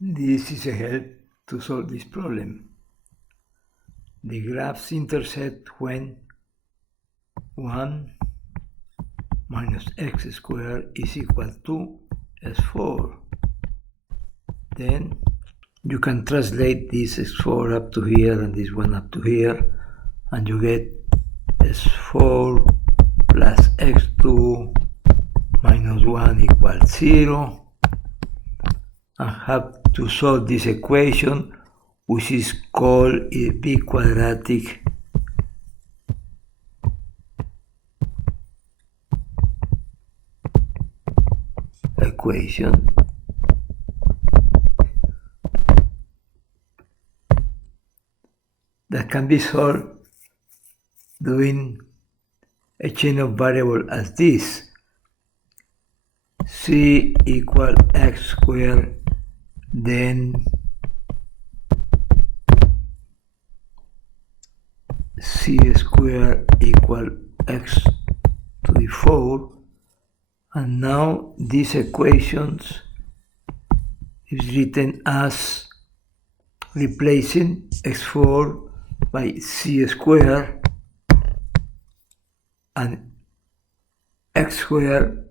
This is a help to solve this problem. The graphs intersect when 1 minus x squared is equal to s4. Then you can translate this s4 up to here and this one up to here, and you get s4 plus x2 minus 1 equals 0, and have to solve this equation, which is called a biquadratic equation. That can be solved doing a chain of variables as this: c equal x squared, then c squared equal x to the 4, and now these equations is written as replacing x4 by c squared and x squared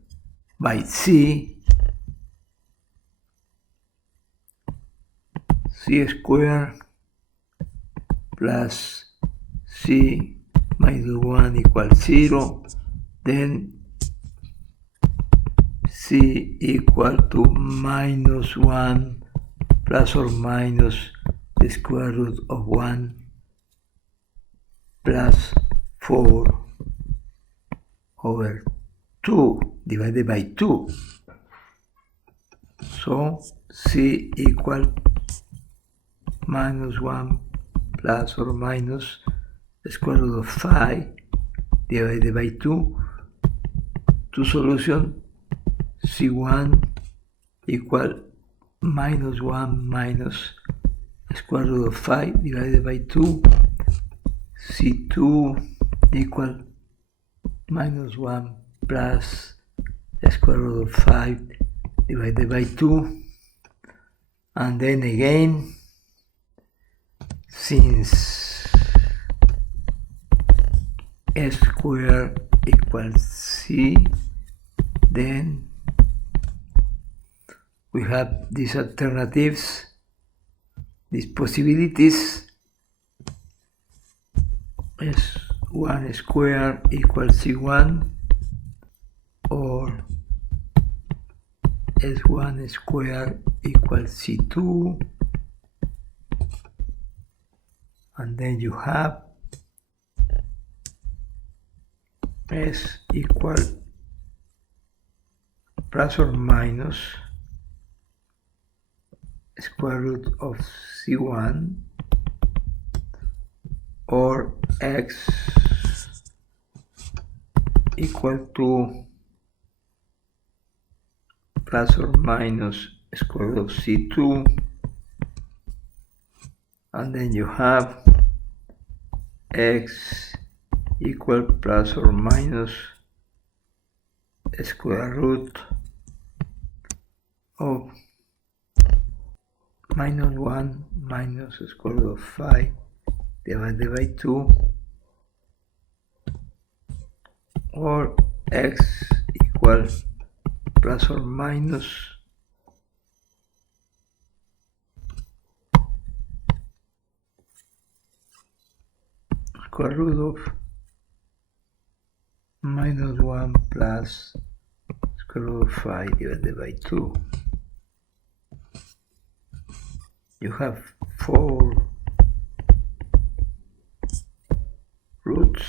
by c squared plus c minus 1 equals 0, then c equal to minus 1 plus or minus the square root of 1 plus 4 over 2 divided by 2. So c equal minus 1 plus or minus the square root of 5 divided by 2. To solution, c1 equal minus 1 minus the square root of 5 divided by 2. c2 equal minus 1 plus the square root of 5 divided by 2. And then again, since s squared equals c, then we have these alternatives, these possibilities: s1 squared equals c1, or s1 squared equals c2, and then you have s equal plus or minus square root of c1, or x equal to plus or minus square root of c2, and then you have x equal plus or minus square root of minus 1 minus square root of 5 divided by 2, or x equal plus or minus square root of minus 1 plus square root of 5 divided by 2. You have 4 roots,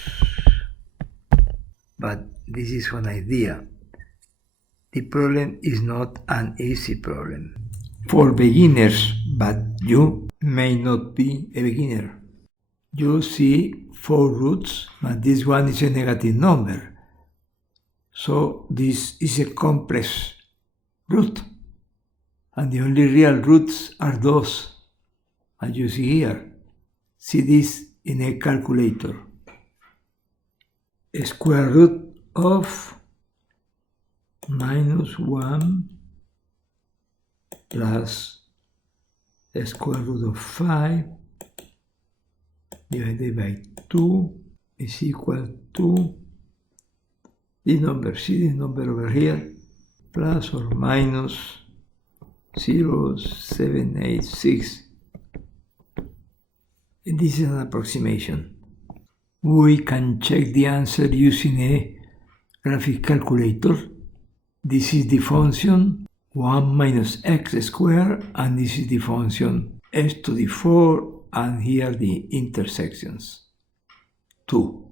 but this is one idea. The problem is not an easy problem for beginners, but you may not be a beginner. You see 4 roots, but this one is a negative number. So this is a complex root, and the only real roots are those, as you see here. See this in a calculator. A square root of minus 1 plus the square root of 5 divided by 2 is equal to this number, see this number over here, plus or minus 0.786. And this is an approximation. We can check the answer using a graphic calculator. This is the function 1 minus x squared, and this is the function s to the 4, and here the intersections 2.